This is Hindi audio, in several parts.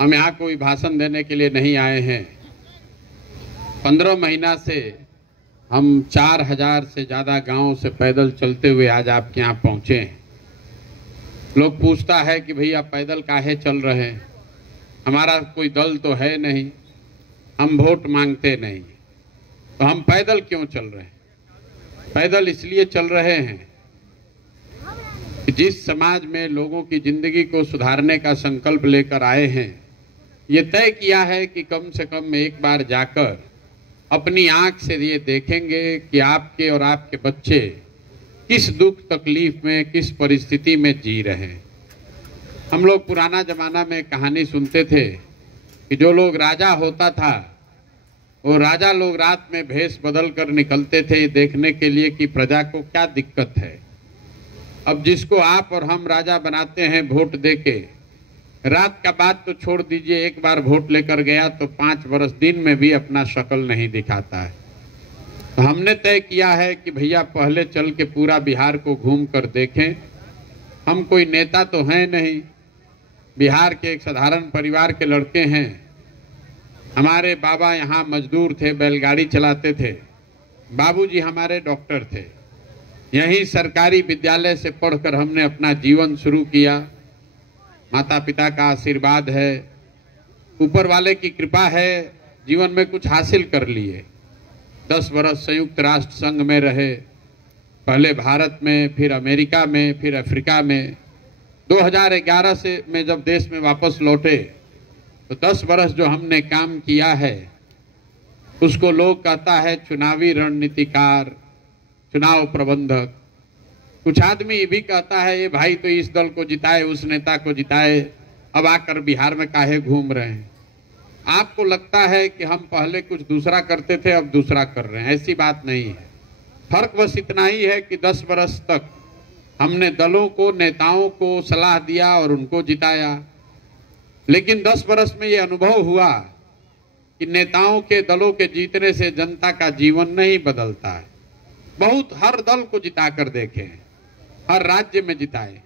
हम यहाँ कोई भाषण देने के लिए नहीं आए हैं। 15 महीना से हम 4000 से ज़्यादा गांवों से पैदल चलते हुए आज आपके यहाँ पहुँचे हैं। लोग पूछता है कि भैया पैदल काहे चल रहे हैं? हमारा कोई दल तो है नहीं, हम वोट मांगते नहीं, तो हम पैदल क्यों चल रहे हैं? पैदल इसलिए चल रहे हैं कि जिस समाज में लोगों की जिंदगी को सुधारने का संकल्प लेकर आए हैं, ये तय किया है कि कम से कम एक बार जाकर अपनी आंख से ये देखेंगे कि आपके और आपके बच्चे किस दुख तकलीफ में, किस परिस्थिति में जी रहे हैं। हम लोग पुराना जमाना में कहानी सुनते थे कि जो लोग राजा होता था वो राजा लोग रात में भेष बदल कर निकलते थे देखने के लिए कि प्रजा को क्या दिक्कत है। अब जिसको आप और हम राजा बनाते हैं वोट देके, रात का बात तो छोड़ दीजिए, एक बार वोट लेकर गया तो 5 वर्ष दिन में भी अपना शक्ल नहीं दिखाता है। तो हमने तय किया है कि भैया पहले चल के पूरा बिहार को घूम कर देखें। हम कोई नेता तो हैं नहीं, बिहार के एक साधारण परिवार के लड़के हैं। हमारे बाबा यहाँ मजदूर थे, बैलगाड़ी चलाते थे। बाबूजी हमारे डॉक्टर थे। यहीं सरकारी विद्यालय से पढ़कर हमने अपना जीवन शुरू किया। माता पिता का आशीर्वाद है, ऊपर वाले की कृपा है, जीवन में कुछ हासिल कर लिए। 10 वर्ष संयुक्त राष्ट्र संघ में रहे, पहले भारत में, फिर अमेरिका में, फिर अफ्रीका में। 2011 से में जब देश में वापस लौटे तो 10 वर्ष जो हमने काम किया है उसको लोग कहता है चुनावी रणनीतिकार, चुनाव प्रबंधक। कुछ आदमी ये भी कहता है ये भाई तो इस दल को जिताए, उस नेता को जिताए, अब आकर बिहार में काहे घूम रहे हैं। आपको लगता है कि हम पहले कुछ दूसरा करते थे, अब दूसरा कर रहे हैं। ऐसी बात नहीं है। फर्क बस इतना ही है कि 10 वर्ष तक हमने दलों को, नेताओं को सलाह दिया और उनको जिताया, लेकिन 10 वर्ष में ये अनुभव हुआ कि नेताओं के, दलों के जीतने से जनता का जीवन नहीं बदलता है। बहुत हर दल को जिता कर देखे, हर राज्य में जिताए,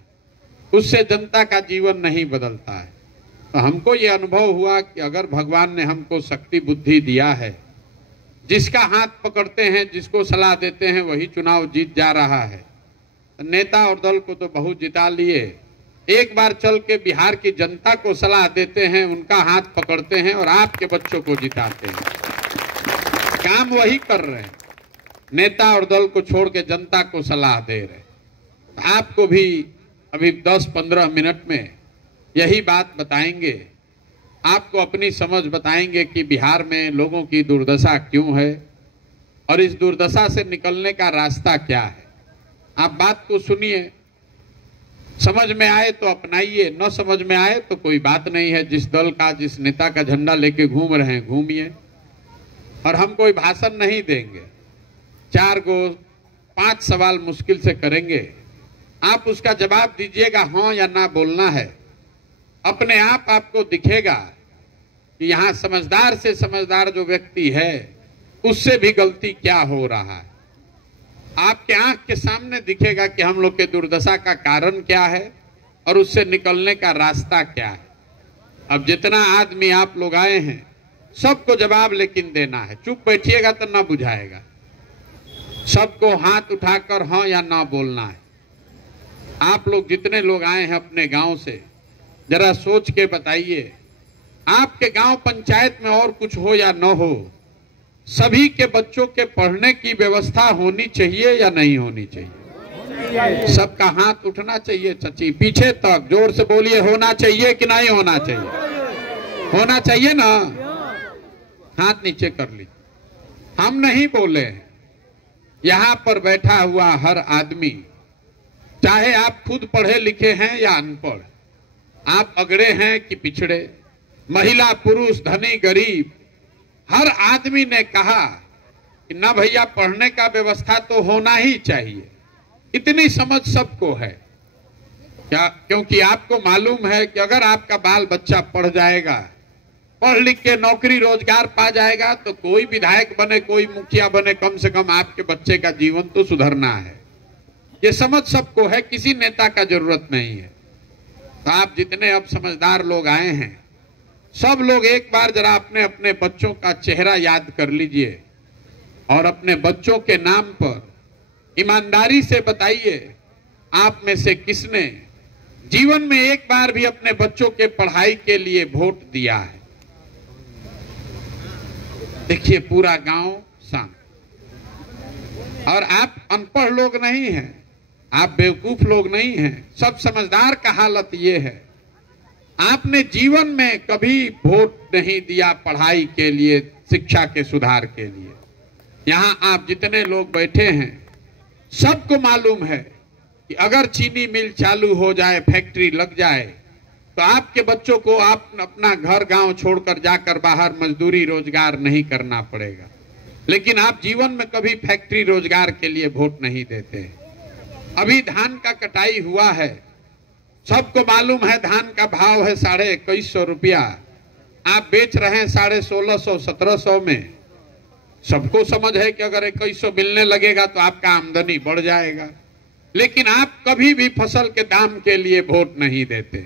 उससे जनता का जीवन नहीं बदलता है। तो हमको ये अनुभव हुआ कि अगर भगवान ने हमको शक्ति बुद्धि दिया है, जिसका हाथ पकड़ते हैं, जिसको सलाह देते हैं, वही चुनाव जीत जा रहा है। नेता और दल को तो बहुत जिता लिए, एक बार चल के बिहार की जनता को सलाह देते हैं, उनका हाथ पकड़ते हैं और आपके बच्चों को जिताते हैं। काम वही कर रहे हैं, नेता और दल को छोड़ के जनता को सलाह दे रहे हैं। आपको भी अभी 10-15 मिनट में यही बात बताएंगे, आपको अपनी समझ बताएंगे कि बिहार में लोगों की दुर्दशा क्यों है और इस दुर्दशा से निकलने का रास्ता क्या है। आप बात को सुनिए, समझ में आए तो अपनाइए, न समझ में आए तो कोई बात नहीं है। जिस दल का, जिस नेता का झंडा लेके घूम रहे हैं, घूमिए। और हम कोई भाषण नहीं देंगे, 5 सवाल मुश्किल से करेंगे, आप उसका जवाब दीजिएगा, हाँ या ना बोलना है। अपने आप आपको दिखेगा कि यहाँ समझदार से समझदार जो व्यक्ति है उससे भी गलती क्या हो रहा है। आपके आंख के सामने दिखेगा कि हम लोग के दुर्दशा का कारण क्या है और उससे निकलने का रास्ता क्या है। अब जितना आदमी आप लोग आए हैं, सबको जवाब लेकिन देना है। चुप बैठिएगा तो ना बुझाएगा। सबको हाथ उठाकर हाँ या ना बोलना है। आप लोग जितने लोग आए हैं अपने गांव से, जरा सोच के बताइए, आपके गांव पंचायत में और कुछ हो या न हो, सभी के बच्चों के पढ़ने की व्यवस्था होनी चाहिए या नहीं होनी चाहिए? सबका हाथ उठना चाहिए। चची पीछे तक जोर से बोलिए, होना चाहिए कि नहीं होना चाहिए? होना चाहिए ना? हाथ नीचे कर लीजिए। हम नहीं बोले, यहाँ पर बैठा हुआ हर आदमी, चाहे आप खुद पढ़े लिखे हैं या अनपढ़, आप अगड़े हैं कि पिछड़े, महिला पुरुष धनी गरीब, हर आदमी ने कहा कि ना भैया पढ़ने का व्यवस्था तो होना ही चाहिए। इतनी समझ सबको है क्या? क्योंकि आपको मालूम है कि अगर आपका बाल बच्चा पढ़ जाएगा, पढ़ लिख के नौकरी रोजगार पा जाएगा, तो कोई विधायक बने, कोई मुखिया बने, कम से कम आपके बच्चे का जीवन तो सुधरना है। ये समझ सबको है, किसी नेता का जरूरत नहीं है। तो आप जितने अब समझदार लोग आए हैं, सब लोग एक बार जरा अपने अपने बच्चों का चेहरा याद कर लीजिए और अपने बच्चों के नाम पर ईमानदारी से बताइए, आप में से किसने जीवन में एक बार भी अपने बच्चों के पढ़ाई के लिए वोट दिया है? देखिए पूरा गांव शांत। और आप अनपढ़ लोग नहीं हैं, आप बेवकूफ लोग नहीं हैं, सब समझदार का हालत ये है, आपने जीवन में कभी वोट नहीं दिया पढ़ाई के लिए, शिक्षा के सुधार के लिए। यहां आप जितने लोग बैठे हैं सबको मालूम है कि अगर चीनी मिल चालू हो जाए, फैक्ट्री लग जाए, तो आपके बच्चों को आप अपना घर गांव छोड़कर जाकर बाहर मजदूरी रोजगार नहीं करना पड़ेगा। लेकिन आप जीवन में कभी फैक्ट्री रोजगार के लिए वोट नहीं देते। अभी धान का कटाई हुआ है, सबको मालूम है धान का भाव है 2150 रुपया, आप बेच रहे हैं 1650 1700 में। सबको समझ है कि अगर 2100 मिलने लगेगा तो आपका आमदनी बढ़ जाएगा, लेकिन आप कभी भी फसल के दाम के लिए वोट नहीं देते।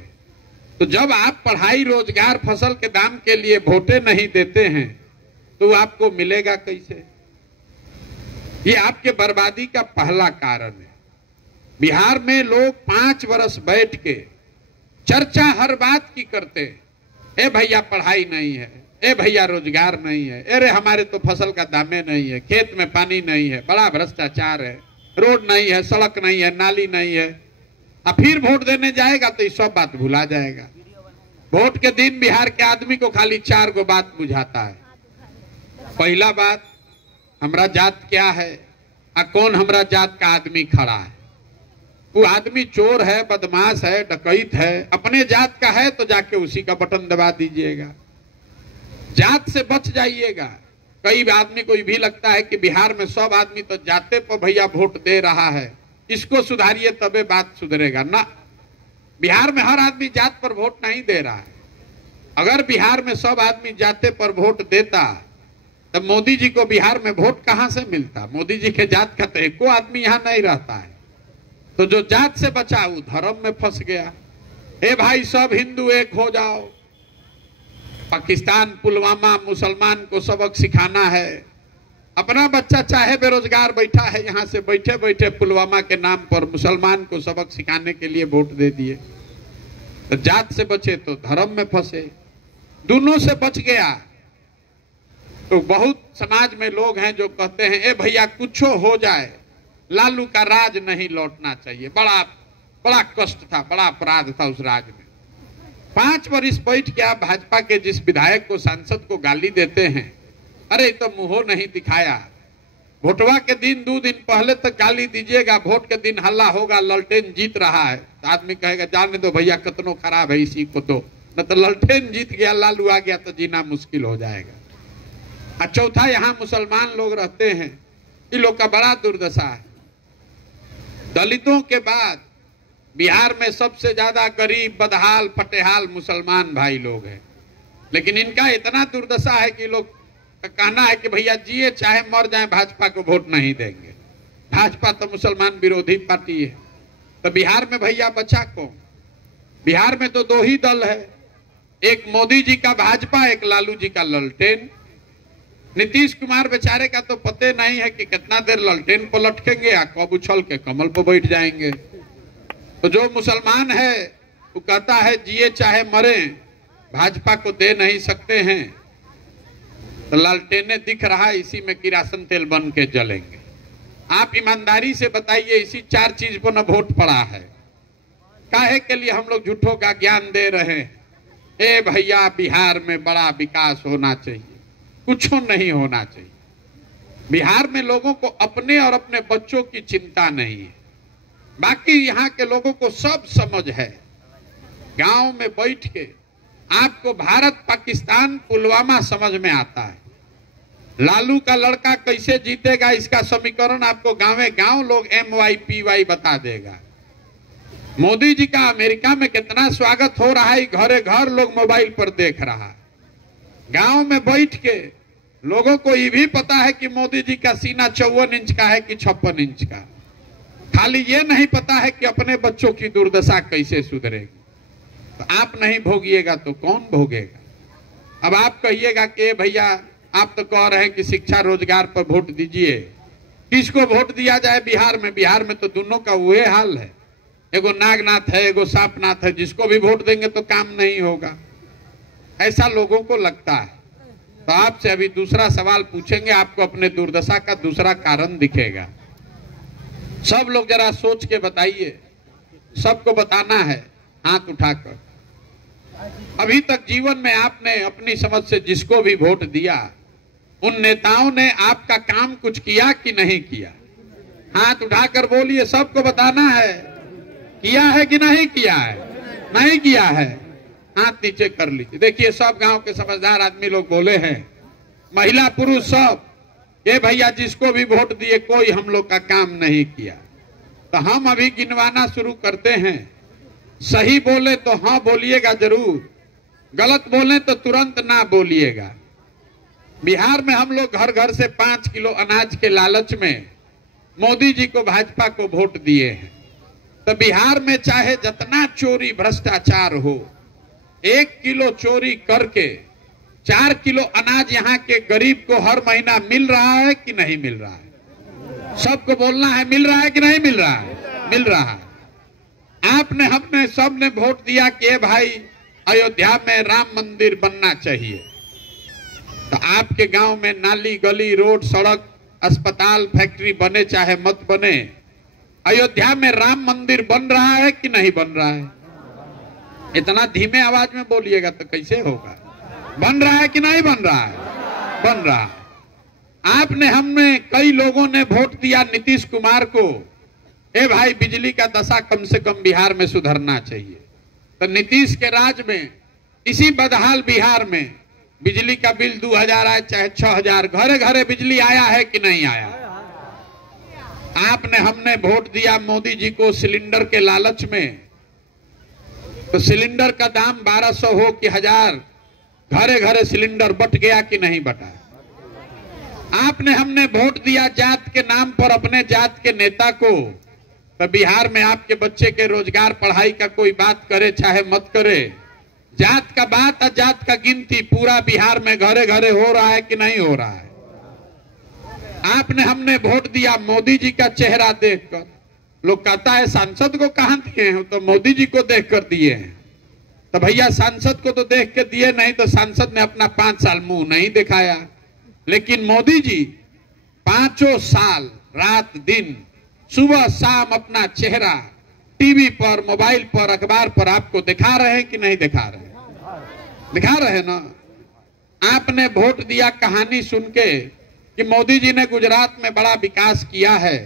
तो जब आप पढ़ाई रोजगार फसल के दाम के लिए वोटे नहीं देते हैं तो आपको मिलेगा कैसे? ये आपके बर्बादी का पहला कारण है। बिहार में लोग 5 वर्ष बैठ के चर्चा हर बात की करते, ए भैया पढ़ाई नहीं है, ए भैया रोजगार नहीं है, अरे हमारे तो फसल का दामे नहीं है, खेत में पानी नहीं है, बड़ा भ्रष्टाचार है, रोड नहीं है, सड़क नहीं है, नाली नहीं है। अब फिर वोट देने जाएगा तो ये सब बात भुला जाएगा। वोट के दिन बिहार के आदमी को खाली 4 गो बात बुझाता है। पहला बात, हमरा जात क्या है, कौन हमरा जात का आदमी खड़ा है। वो आदमी चोर है, बदमाश है, डकैत है, अपने जात का है तो जाके उसी का बटन दबा दीजिएगा, जात से बच जाइएगा। कई आदमी को भी लगता है कि बिहार में सब आदमी तो जाते पर भैया वोट दे रहा है, इसको सुधारिए तबे बात सुधरेगा ना। बिहार में हर आदमी जात पर वोट नहीं दे रहा है। अगर बिहार में सब आदमी जाते पर वोट देता तब मोदी जी को बिहार में वोट कहां से मिलता? मोदी जी के जात का तो एको आदमी यहां नहीं रहता है। तो जो जात से बचा वो धर्म में फंस गया। ए भाई सब हिंदू एक हो जाओ, पाकिस्तान पुलवामा मुसलमान को सबक सिखाना है। अपना बच्चा चाहे बेरोजगार बैठा है, यहां से बैठे बैठे पुलवामा के नाम पर मुसलमान को सबक सिखाने के लिए वोट दे दिए। तो जात से बचे तो धर्म में फंसे, दोनों से बच गया। तो बहुत समाज में लोग हैं जो कहते हैं ए भैया कुछ हो जाए, लालू का राज नहीं लौटना चाहिए। बड़ा बड़ा कष्ट था, बड़ा अपराध था उस राज में। 5 वर्ष बैठ के आप भाजपा के जिस विधायक को, सांसद को गाली देते हैं, अरे तो मुंह नहीं दिखाया। वोटवा के दिन 2 दिन पहले तक गाली दीजिएगा, वोट के दिन हल्ला होगा ललटेन जीत रहा है तो आदमी कहेगा जाने दो भैया कितनो खराब है इसी को, तो न तो ललटेन जीत गया, लालू आ गया तो जीना मुश्किल हो जाएगा। और चौथा, यहाँ मुसलमान लोग रहते हैं, इन लोग का बड़ा दुर्दशा है। दलितों के बाद बिहार में सबसे ज्यादा गरीब, बदहाल, फटेहाल मुसलमान भाई लोग हैं। लेकिन इनका इतना दुर्दशा है कि लोग का कहना है कि भैया जिए चाहे मर जाए भाजपा को वोट नहीं देंगे। भाजपा तो मुसलमान विरोधी पार्टी है। तो बिहार में भैया बचा कौन? बिहार में तो 2 ही दल है, एक मोदी जी का भाजपा, एक लालू जी का ललटेन। नीतीश कुमार बेचारे का तो पते नहीं है कि कितना देर ललटेन पर लटकेंगे या कब उछल के कमल पर बैठ जाएंगे। तो जो मुसलमान है वो कहता है जिए चाहे मरे भाजपा को दे नहीं सकते हैं। तो लालटेने दिख रहा है, इसी में किरासन तेल बन के जलेंगे। आप ईमानदारी से बताइए, इसी 4 चीज पर न वोट पड़ा है। काहे के लिए हम लोग झूठों का ज्ञान दे रहे हैं? ए भैया बिहार में बड़ा विकास होना चाहिए, कुछ नहीं होना चाहिए। बिहार में लोगों को अपने और अपने बच्चों की चिंता नहीं है। बाकी यहाँ के लोगों को सब समझ है। गांव में बैठ के आपको भारत पाकिस्तान पुलवामा समझ में आता है। लालू का लड़का कैसे जीतेगा इसका समीकरण आपको गांवे गांव लोग MYPY बता देगा। मोदी जी का अमेरिका में कितना स्वागत हो रहा है, घरे घर लोग मोबाइल पर देख रहा है। गांव में बैठ के लोगों को ये भी पता है कि मोदी जी का सीना 54 इंच का है कि 56 इंच का। खाली ये नहीं पता है कि अपने बच्चों की दुर्दशा कैसे सुधरेगी। तो आप नहीं भोगिएगा तो कौन भोगेगा? अब आप कहिएगा कि भैया आप तो कह रहे हैं कि शिक्षा रोजगार पर वोट दीजिए, किसको वोट दिया जाए बिहार में? बिहार में तो दोनों का वही हाल है, एगो नागनाथ है, एगो सांपनाथ है, जिसको भी वोट देंगे तो काम नहीं होगा, ऐसा लोगों को लगता है। तो आपसे अभी दूसरा सवाल पूछेंगे, आपको अपने दुर्दशा का दूसरा कारण दिखेगा। सब लोग जरा सोच के बताइए, सबको बताना है हाथ उठाकर। अभी तक जीवन में आपने अपनी समझ से जिसको भी वोट दिया, उन नेताओं ने आपका काम कुछ किया कि नहीं किया? हाथ उठाकर बोलिए, सबको बताना है, किया है कि नहीं किया है? नहीं किया है, हाथ नीचे कर लीजिए। देखिए सब गांव के समझदार आदमी लोग बोले हैं, महिला पुरुष सब, ये भैया जिसको भी वोट दिए कोई हम लोग का काम नहीं किया। तो हम अभी गिनवाना शुरू करते हैं। सही बोले तो हाँ बोलिएगा जरूर, गलत बोले तो तुरंत ना बोलिएगा। बिहार में हम लोग घर घर से 5 किलो अनाज के लालच में मोदी जी को, भाजपा को वोट दिए हैं। तो बिहार में चाहे जितना चोरी भ्रष्टाचार हो, 1 किलो चोरी करके 4 किलो अनाज यहाँ के गरीब को हर महीना मिल रहा है कि नहीं मिल रहा है? सबको बोलना है, मिल रहा है कि नहीं मिल रहा है? मिल रहा है। आपने, हमने, सबने वोट दिया कि भाई अयोध्या में राम मंदिर बनना चाहिए। तो आपके गांव में नाली, गली, रोड, सड़क, अस्पताल, फैक्ट्री बने चाहे मत बने, अयोध्या में राम मंदिर बन रहा है कि नहीं बन रहा है? इतना धीमे आवाज में बोलिएगा तो कैसे होगा? बन रहा है कि नहीं बन रहा है? बन रहा है। आपने, हमने, कई लोगों ने वोट दिया नीतीश कुमार को, ए भाई बिजली का दशा कम से कम बिहार में सुधरना चाहिए। तो नीतीश के राज में, इसी बदहाल बिहार में बिजली का बिल 2000 आए चाहे 6000, घरे घरे बिजली आया है कि नहीं आया? आपने, हमने वोट दिया मोदी जी को सिलेंडर के लालच में, तो सिलेंडर का दाम 1200 हो कि 1000, घरे घरे सिलेंडर बट गया कि नहीं बटा? आपने, हमने वोट दिया जात के नाम पर अपने जात के नेता को, तो बिहार में आपके बच्चे के रोजगार, पढ़ाई का कोई बात करे चाहे मत करे, जात का बात और जात का गिनती पूरा बिहार में घरे घरे हो रहा है कि नहीं हो रहा है? आपने, हमने वोट दिया मोदी जी का चेहरा देखकर, लोग कहता है सांसद को कहां दिए हैं? तो मोदी जी को देखकर दिए हैं। तो भैया सांसद को तो देख के दिए नहीं, तो सांसद ने अपना 5 साल मुंह नहीं दिखाया, लेकिन मोदी जी 5 साल रात दिन, सुबह शाम अपना चेहरा टीवी पर, मोबाइल पर, अखबार पर आपको दिखा रहे हैं कि नहीं दिखा रहे? दिखा रहे ना। आपने वोट दिया कहानी सुन के कि मोदी जी ने गुजरात में बड़ा विकास किया है,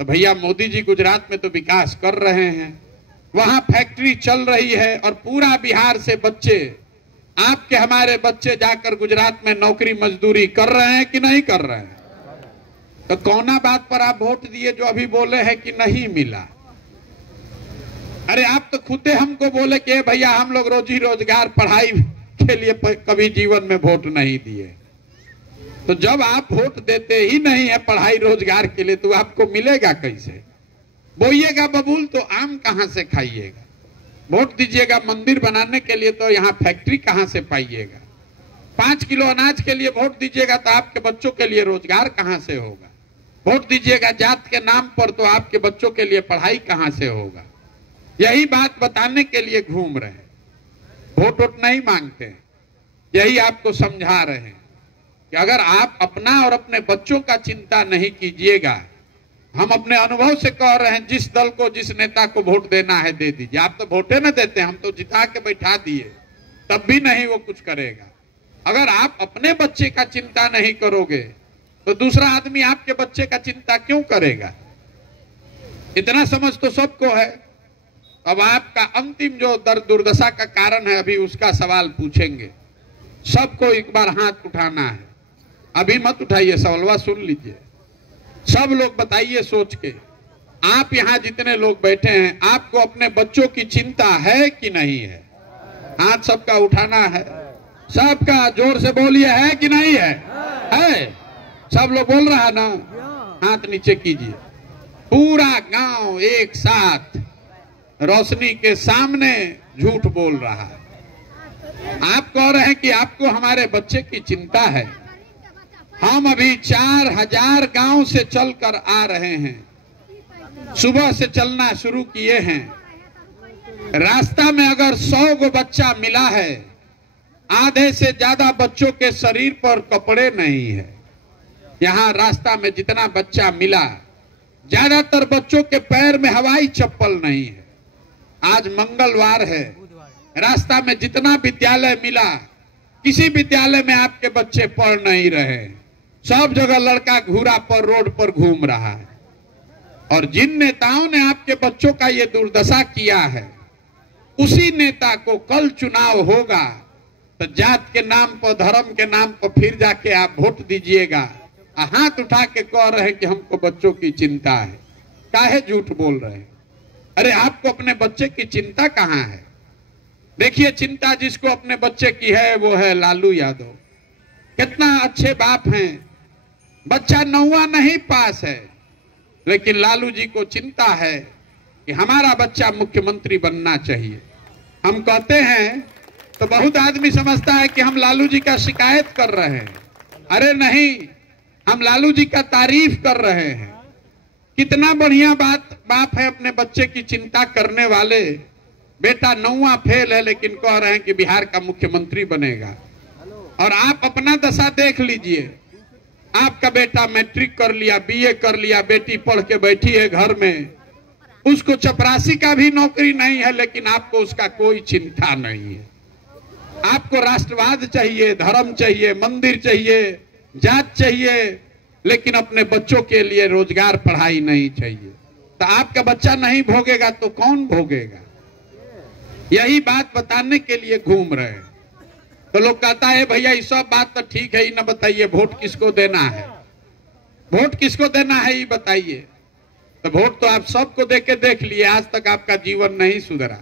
तो भैया मोदी जी गुजरात में तो विकास कर रहे हैं, वहां फैक्ट्री चल रही है और पूरा बिहार से बच्चे, आपके हमारे बच्चे जाकर गुजरात में नौकरी मजदूरी कर रहे हैं कि नहीं कर रहे हैं? तो कौना बात पर आप वोट दिए जो अभी बोले हैं कि नहीं मिला? अरे आप तो खुदे हमको बोले कि भैया हम लोग रोजी रोजगार, पढ़ाई के लिए कभी जीवन में वोट नहीं दिए। तो जब आप वोट देते ही नहीं है पढ़ाई रोजगार के लिए, तो आपको मिलेगा कैसे? बोइएगा बबूल तो आम कहां से खाइएगा? वोट दीजिएगा मंदिर बनाने के लिए, तो यहाँ फैक्ट्री कहां से पाइएगा? 5 किलो अनाज के लिए वोट दीजिएगा तो आपके बच्चों के लिए रोजगार कहां से होगा? वोट दीजिएगा जात के नाम पर, तो आपके बच्चों के लिए पढ़ाई कहां से होगा? यही बात बताने के लिए घूम रहे हैं, वोट नहीं मांगते हैं। यही आपको समझा रहे हैं कि अगर आप अपना और अपने बच्चों का चिंता नहीं कीजिएगा, हम अपने अनुभव से कह रहे हैं, जिस दल को, जिस नेता को वोट देना है दे दीजिए। आप तो वोटे न देते, हम तो जिता के बैठा दिए, तब भी नहीं वो कुछ करेगा। अगर आप अपने बच्चे का चिंता नहीं करोगे तो दूसरा आदमी आपके बच्चे का चिंता क्यों करेगा? इतना समझ तो सबको है। अब आपका अंतिम जो दुर्दशा का कारण है, अभी उसका सवाल पूछेंगे। सबको एक बार हाथ उठाना है, अभी मत उठाइए, सवाल सुन लीजिए। सब लोग बताइए सोच के, आप यहाँ जितने लोग बैठे हैं, आपको अपने बच्चों की चिंता है कि नहीं है? हाथ सबका उठाना है, सबका जोर से बोलिए, है कि नहीं है? है। सब लोग बोल रहा है ना? हाथ नीचे कीजिए। पूरा गांव एक साथ रोशनी के सामने झूठ बोल रहा है। आप कह रहे हैं कि आपको हमारे बच्चे की चिंता है। हम अभी 4000 गांव से चलकर आ रहे हैं, सुबह से चलना शुरू किए हैं। रास्ता में अगर 100 गो बच्चा मिला है, आधे से ज्यादा बच्चों के शरीर पर कपड़े नहीं है। यहाँ रास्ता में जितना बच्चा मिला, ज्यादातर बच्चों के पैर में हवाई चप्पल नहीं है। आज मंगलवार है, रास्ता में जितना विद्यालय मिला, किसी विद्यालय में आपके बच्चे पढ़ नहीं रहे। सब जगह लड़का घूरा पर रोड पर घूम रहा है। और जिन नेताओं ने आपके बच्चों का ये दुर्दशा किया है, उसी नेता को कल चुनाव होगा तो जात के नाम पर, धर्म के नाम पर फिर जाके आप वोट दीजिएगा। हाथ उठा के कह रहे हैं कि हमको बच्चों की चिंता है। काहे झूठ बोल रहे हैं? अरे आपको अपने बच्चे की चिंता कहाँ है? देखिए, चिंता जिसको अपने बच्चे की है वो है लालू यादव। कितना अच्छे बाप हैं, बच्चा 9वां नहीं पास है, लेकिन लालू जी को चिंता है कि हमारा बच्चा मुख्यमंत्री बनना चाहिए। हम कहते हैं तो बहुत आदमी समझता है कि हम लालू जी का शिकायत कर रहे हैं। अरे नहीं, हम लालू जी का तारीफ कर रहे हैं। कितना बढ़िया बाप है अपने बच्चे की चिंता करने वाले। बेटा 9वां फेल है, लेकिन कह रहे हैं कि बिहार का मुख्यमंत्री बनेगा। और आप अपना दशा देख लीजिए। आपका बेटा मैट्रिक कर लिया, बीए कर लिया, बेटी पढ़ के बैठी है घर में, उसको चपरासी का भी नौकरी नहीं है, लेकिन आपको उसका कोई चिंता नहीं है। आपको राष्ट्रवाद चाहिए, धर्म चाहिए, मंदिर चाहिए, जात चाहिए, लेकिन अपने बच्चों के लिए रोजगार, पढ़ाई नहीं चाहिए। तो आपका बच्चा नहीं भोगेगा तो कौन भोगेगा? यही बात बताने के लिए घूम रहे हैं। तो लोग कहता है भैया ये सब बात तो ठीक है, ना बताइए वोट किसको देना है, वोट किसको देना है ये बताइए। तो वोट तो आप सबको देके देख लिए, आज तक आपका जीवन नहीं सुधरा।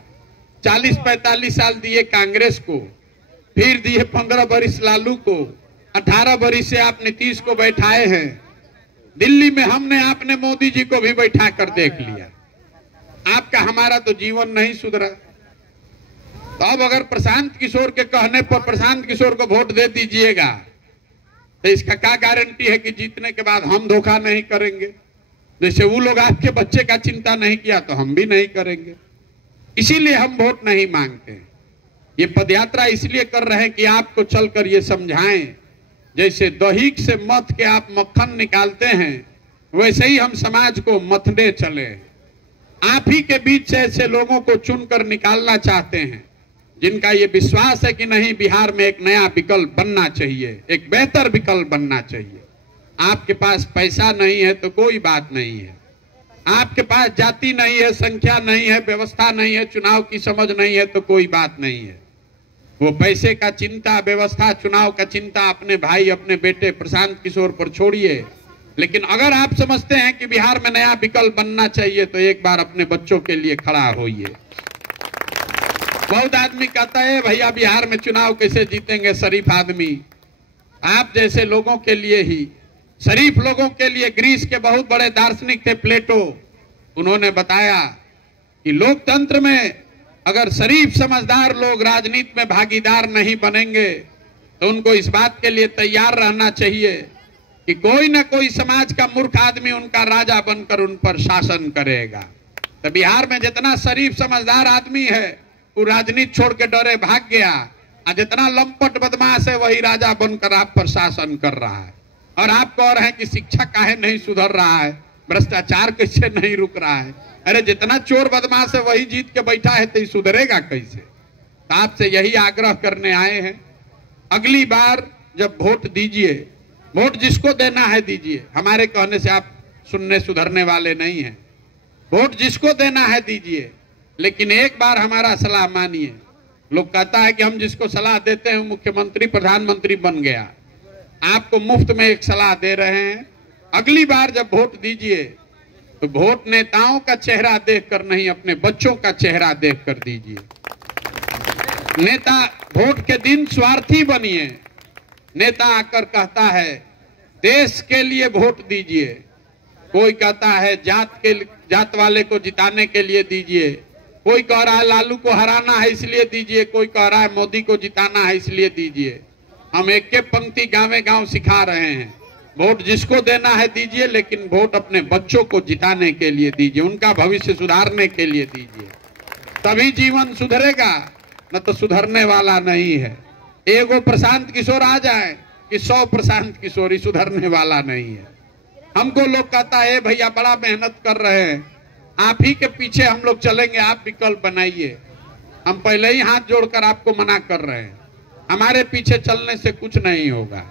40-45 साल दिए कांग्रेस को, फिर दिए 15 बरिस लालू को, 18 बरिस से आप नीतीश को बैठाए हैं। दिल्ली में हमने आपने मोदी जी को भी बैठा कर देख लिया। आपका हमारा तो जीवन नहीं सुधरा। तो अब अगर प्रशांत किशोर के कहने पर प्रशांत किशोर को वोट दे दीजिएगा, तो इसका क्या गारंटी है कि जीतने के बाद हम धोखा नहीं करेंगे? जैसे वो लोग आपके बच्चे का चिंता नहीं किया तो हम भी नहीं करेंगे। इसीलिए हम वोट नहीं मांगते। ये पदयात्रा इसलिए कर रहे हैं कि आपको चलकर ये समझाएं, जैसे दही से मथ के आप मक्खन निकालते हैं, वैसे ही हम समाज को मथने चले। आप ही के बीच से ऐसे लोगों को चुनकर निकालना चाहते हैं जिनका ये विश्वास है कि नहीं, बिहार में एक नया विकल्प बनना चाहिए, एक बेहतर विकल्प बनना चाहिए। आपके पास पैसा नहीं है तो कोई बात नहीं है, आपके पास जाति नहीं है, संख्या नहीं है, व्यवस्था नहीं है, चुनाव की समझ नहीं है तो कोई बात नहीं है। वो पैसे का चिंता, व्यवस्था, चुनाव का चिंता अपने भाई, अपने बेटे प्रशांत किशोर पर छोड़िए। लेकिन अगर आप समझते हैं कि बिहार में नया विकल्प बनना चाहिए तो एक बार अपने बच्चों के लिए खड़ा होइए। बहुत आदमी कहता है भैया बिहार में चुनाव कैसे जीतेंगे शरीफ आदमी। आप जैसे लोगों के लिए ही, शरीफ लोगों के लिए, ग्रीस के बहुत बड़े दार्शनिक थे प्लेटो, उन्होंने बताया कि लोकतंत्र में अगर शरीफ समझदार लोग राजनीति में भागीदार नहीं बनेंगे तो उनको इस बात के लिए तैयार रहना चाहिए कि कोई ना कोई समाज का मूर्ख आदमी उनका राजा बनकर उन पर शासन करेगा। तो बिहार में जितना शरीफ समझदार आदमी है वो राजनीति छोड़ के डरे भाग गया, और जितना लंपट बदमाश है वही राजा बनकर आप पर शासन कर रहा है। और आप कह रहे हैं कि शिक्षा काहे नहीं सुधर रहा है, भ्रष्टाचार कैसे नहीं रुक रहा है। अरे जितना चोर बदमाश है वही जीत के बैठा है तो सुधरेगा कैसे? तो आपसे यही आग्रह करने आए हैं, अगली बार जब वोट दीजिए, वोट जिसको देना है दीजिए। हमारे कहने से आप सुनने सुधरने वाले नहीं हैं। वोट जिसको देना है दीजिए, लेकिन एक बार हमारा सलाह मानिए। लोग कहता है कि हम जिसको सलाह देते हैं मुख्यमंत्री प्रधानमंत्री बन गया। आपको मुफ्त में एक सलाह दे रहे हैं, अगली बार जब वोट दीजिए तो वोट नेताओं का चेहरा देखकर नहीं, अपने बच्चों का चेहरा देखकर दीजिए। नेता वोट के दिन स्वार्थी बनिए। नेता आकर कहता है देश के लिए वोट दीजिए, कोई कहता है जात वाले को जिताने के लिए दीजिए, कोई कह रहा है लालू को हराना है इसलिए दीजिए, कोई कह रहा है मोदी को जिताना है इसलिए दीजिए। हम एक के पंक्ति गाँव गाँव सिखा रहे हैं, वोट जिसको देना है दीजिए, लेकिन वोट अपने बच्चों को जिताने के लिए दीजिए, उनका भविष्य सुधारने के लिए दीजिए, तभी जीवन सुधरेगा, न तो सुधरने वाला नहीं है। एगो प्रशांत किशोर आ जाए कि 100 प्रशांत किशोरी, सुधरने वाला नहीं है। हमको लोग कहता है भैया बड़ा मेहनत कर रहे हैं, आप ही के पीछे हम लोग चलेंगे, आप विकल्प बनाइए। हम पहले ही हाथ जोड़कर आपको मना कर रहे हैं, हमारे पीछे चलने से कुछ नहीं होगा।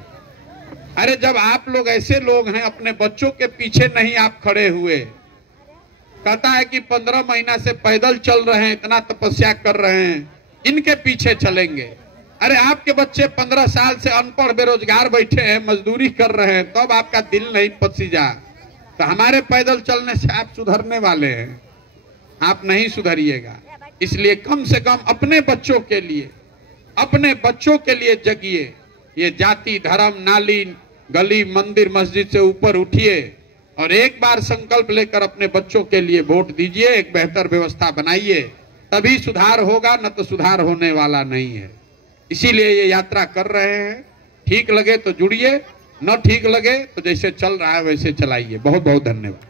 अरे जब आप लोग ऐसे लोग हैं, अपने बच्चों के पीछे नहीं आप खड़े हुए, कहता है कि 15 महीना से पैदल चल रहे हैं, इतना तपस्या कर रहे हैं, इनके पीछे चलेंगे। अरे आपके बच्चे 15 साल से अनपढ़ बेरोजगार बैठे हैं, मजदूरी कर रहे हैं, तब आपका दिल नहीं पसीजा, तो हमारे पैदल चलने से आप सुधरने वाले हैं? आप नहीं सुधरिएगा। इसलिए कम से कम अपने बच्चों के लिए जगिए। ये जाति धर्म नाली गली मंदिर मस्जिद से ऊपर उठिए और एक बार संकल्प लेकर अपने बच्चों के लिए वोट दीजिए, एक बेहतर व्यवस्था बनाइए, तभी सुधार होगा, न तो सुधार होने वाला नहीं है। इसीलिए ये यात्रा कर रहे हैं। ठीक लगे तो जुड़िए, न ठीक लगे तो जैसे चल रहा है वैसे चलाइए। बहुत बहुत धन्यवाद।